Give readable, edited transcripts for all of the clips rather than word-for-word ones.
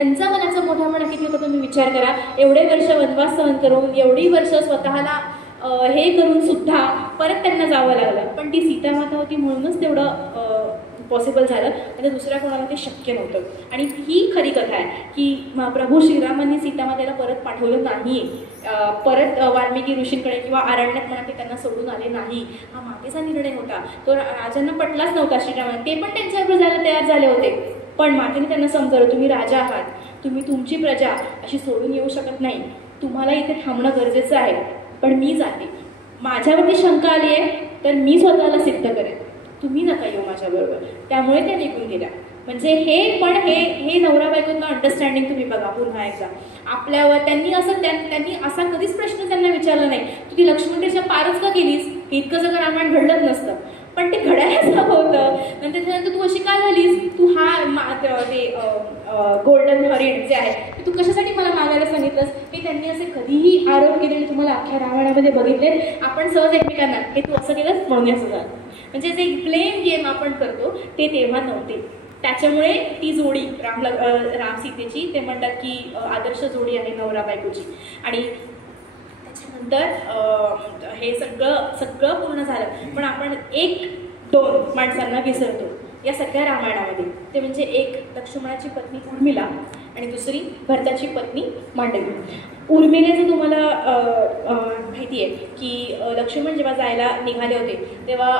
त्यांचा मनाचा मोठा म्हणा किती होता तुम्ही विचार करा. एवढे वर्ष वनवास सहन करून, एवढी वर्ष स्वतःला हे करून सुद्धा परत त्यांना जावं लागलं. पण ती सीता माता होती म्हणूनच तेवढं पॉसिबल झालं, आणि दुसऱ्या कोणाला ते शक्य नव्हतं. आणि ही खरी कथा आहे की प्रभू श्रीरामांनी सीतामातेला परत पाठवलं नाही, परत वाल्मिकी ऋषींकडे किंवा अरण्यात म्हणा ते त्यांना सोडून आले नाही. हा मागेचा निर्णय होता, तो राजांना पटलाच नव्हता श्रीरामांना. ते पण त्यांच्याबरोबर जायला तयार झाले होते, पण मातेने त्यांना समजावलं, तुम्ही राजा आहात, तुम्ही तुमची प्रजा अशी सोडून येऊ शकत नाही, तुम्हाला इथे थांबणं गरजेचं आहे. पण मी जाते, माझ्यावरती शंका आली आहे तर मी स्वतःला सिद्ध करेन, तुम्ही नका येऊ माझ्याबरोबर. त्यामुळे त्या निघून गेल्या. म्हणजे हे नवरा बायकोंना अंडरस्टँडिंग तुम्ही बघा पुन्हा एकदा. आपल्यावर त्यांनी असा कधीच प्रश्न त्यांना विचारला नाही, तू ती लक्ष्मणरेषा पारच का केलीस, इतकं सगळं रामायण घडलंच नसतं. पण ते घडायलाच हवं होतं. नंतर त्याच्यानंतर तू अशी काय झालीस, तू ते गोल्डन हरिण जे आहे तू कशासाठी मला मागायला सांगितलंस, हे त्यांनी असे कधीही आरोप केलेले तुम्हाला अख्ख्या रामायणामध्ये बघितले. आपण सहज एकमेकांना हे तू असं केलंस म्हणून असं झालं, म्हणजे जे ब्लेम गेम आपण करतो ते तेव्हा नव्हते. त्याच्यामुळे ती जोडी राम सीतेची ते म्हणतात की आदर्श जोडी आहे नवरा बायकोची. आणि त्याच्यानंतर हे सगळं पूर्ण झालं, पण आपण 1-2 माणसांना विसरतो या सगळ्या रामायणामध्ये. ते म्हणजे एक लक्ष्मणाची पत्नी उर्मिला आणि दुसरी भरताची पत्नी मांडवी. उर्मिलेचं तुम्हाला माहिती आहे की लक्ष्मण जेव्हा जायला निघाले होते तेव्हा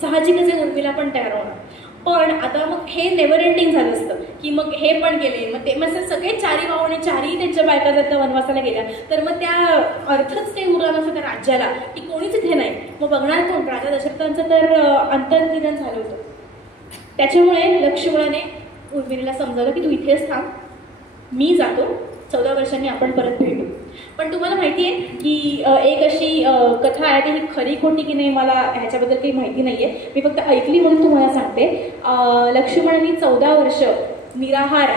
साहजिकच आहे उर्मिला पण तयार होणार. पण आता मग हे नेव्हर एंडिंग झालं असतं की मग हे पण गेले, मग ते मग सगळे चारी भाऊ आणि चारही त्यांच्या बायका जर वनवासाला गेल्या तर मग त्या अर्थच काही उरला नसतं त्या राज्याला की कोणीच इथे नाही. मग बघणार कोण, राजा दशरथांचं तर अंतर्निधन झालं होतं. त्याच्यामुळे लक्ष्मणाने उर्मिलेला समजावलं की तू इथेच थांब, मी जातो, 14 वर्षांनी आपण परत भेटू. पण तुम्हाला माहिती आहे की एक अशी कथा आहे, ती ही खरी खोटी की नाही मला ह्याच्याबद्दल काही माहिती नाही आहे, मी फक्त ऐकली म्हणून तुम्हाला सांगते. लक्ष्मणाने 14 वर्ष निराहार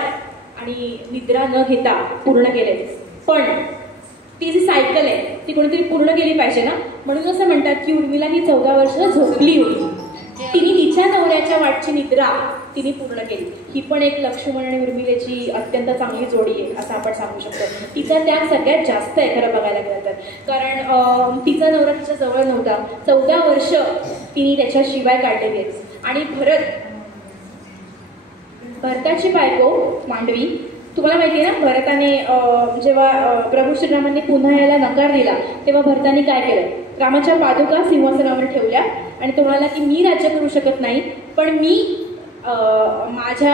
आणि निद्रा न घेता पूर्ण केले. पण ती जी सायकल आहे ती कोणीतरी पूर्ण केली पाहिजे ना, म्हणून असं म्हणतात की उर्मिला ही 14 वर्ष झोपली होती, तिने तिच्या नवऱ्याच्या वाटची निद्रा तिने पूर्ण केली. ही पण एक लक्ष्मण आणि उर्मिलेची अत्यंत चांगली जोडी आहे असं आपण सांगू शकतो. तिचा त्याग सगळ्यात जास्त आहे खरं बघायला गेलं तर, कारण तिचा नवरा तिच्या जवळ नव्हता. 14 वर्ष तिने त्याच्याशिवाय काढलेली आहे. आणि भरताची बायको मांडवी, तुम्हाला माहिती आहे ना, भरताने जेव्हा प्रभू श्रीरामांनी पुन्हा यायला नकार दिला तेव्हा भरताने काय केलं, रामाच्या पादुका सिंहासनावर ठेवल्या आणि तो म्हणाला की मी राज्य करू शकत नाही, पण मी माझ्या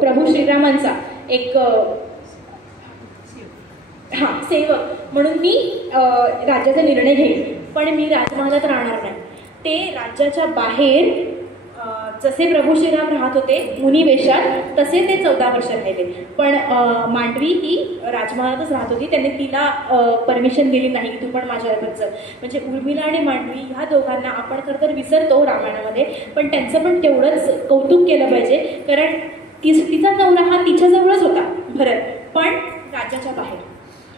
प्रभू श्रीरामांचा एक सेवक म्हणून मी राज्याचा निर्णय घेईन, पण मी राजमहालात राहणार नाही. ते राज्याच्या बाहेर जसे प्रभू श्रीराम राहत होते मुनी वेशात तसे ते 14 वर्ष राहिले. पण मांडवी ही राजमहालातच राहत होती, त्यांनी तिला परमिशन दिली नाही की तू पण माझ्याबरोबर चल. म्हणजे उर्मिला आणि मांडवी ह्या दोघांना आपण खरं तर विसरतो रामायणामध्ये, पण त्यांचं पण तेवढंच कौतुक केलं पाहिजे, कारण तिचा नवरा हा तिच्याजवळच होता भरत, पण राज्याच्या बाहेर.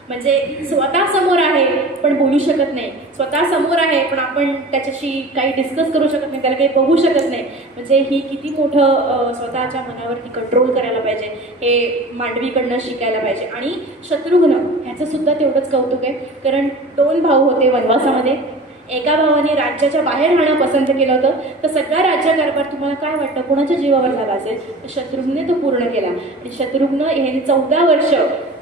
म्हणजे स्वतः समोर आहे पण बोलू शकत नाही, स्वतः समोर आहे पण आपण त्याच्याशी काही डिस्कस करू शकत नाही, त्याला काही बघू शकत नाही. म्हणजे ही किती मोठं स्वतःच्या मनावरती कंट्रोल करायला पाहिजे हे मांडवीकडनं शिकायला पाहिजे. आणि शत्रुघ्न ह्याचं सुद्धा तेवढंच कौतुक आहे, कारण 2 भाऊ होते वनवासामध्ये. एका भावाने राज्याच्या बाहेर राहणं पसंत केलं होतं, तर सगळा राज्यकारभार तुम्हाला काय वाटतं कोणाच्या जीवावर झाला असेल, तर शत्रुघ्नने तो पूर्ण केला. आणि शत्रुघ्न याने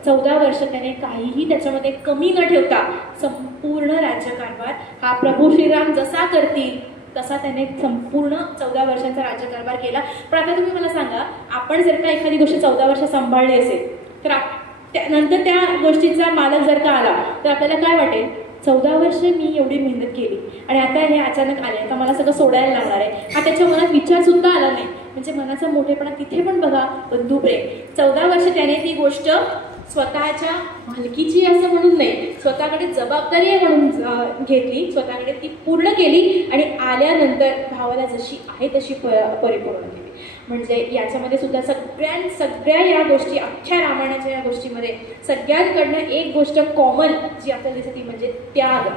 14 वर्ष त्याने काहीही त्याच्यामध्ये कमी न ठेवता संपूर्ण राज्यकारभार हा प्रभू श्रीराम जसा करतील तसा त्याने संपूर्ण 14 वर्षांचा राज्यकारभार केला. पण आता तुम्ही मला सांगा, आपण जर का एखादी गोष्ट 14 वर्ष सांभाळली असेल तर नंतर त्या गोष्टीचा मालक जर का आला तर आपल्याला काय वाटेल, 14 वर्ष मी एवढी मेहनत केली आणि आता हे अचानक आले, आता मला सगळं सोडायला लागणार आहे. हा त्याच्या मनात विचार सुद्धा आला नाही. म्हणजे मनाचा मोठेपणा तिथे पण बघा, बंधुप्रेम. 14 वर्ष त्याने ती गोष्ट स्वतःच्या मालकीची असं म्हणून नाही, स्वतःकडे जबाबदारी आहे म्हणून घेतली, स्वतःकडे ती पूर्ण केली आणि आल्यानंतर भावाला जशी आहे तशी परिपूर्ण केली. म्हणजे याच्यामध्ये सुद्धा सगळ्या या गोष्टी, अख्ख्या रामायणाच्या या गोष्टीमध्ये सगळ्यांकडनं एक गोष्ट कॉमन जी आपल्याला दिसते ती म्हणजे त्याग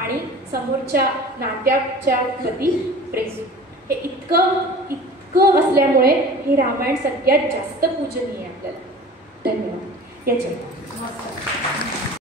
आणि समोरच्या नात्याच्या प्रती प्रेम. हे इतकं असल्यामुळे हे रामायण सगळ्यात जास्त पूजनीय आहे आपल्याला. धन्यवाद. याच्या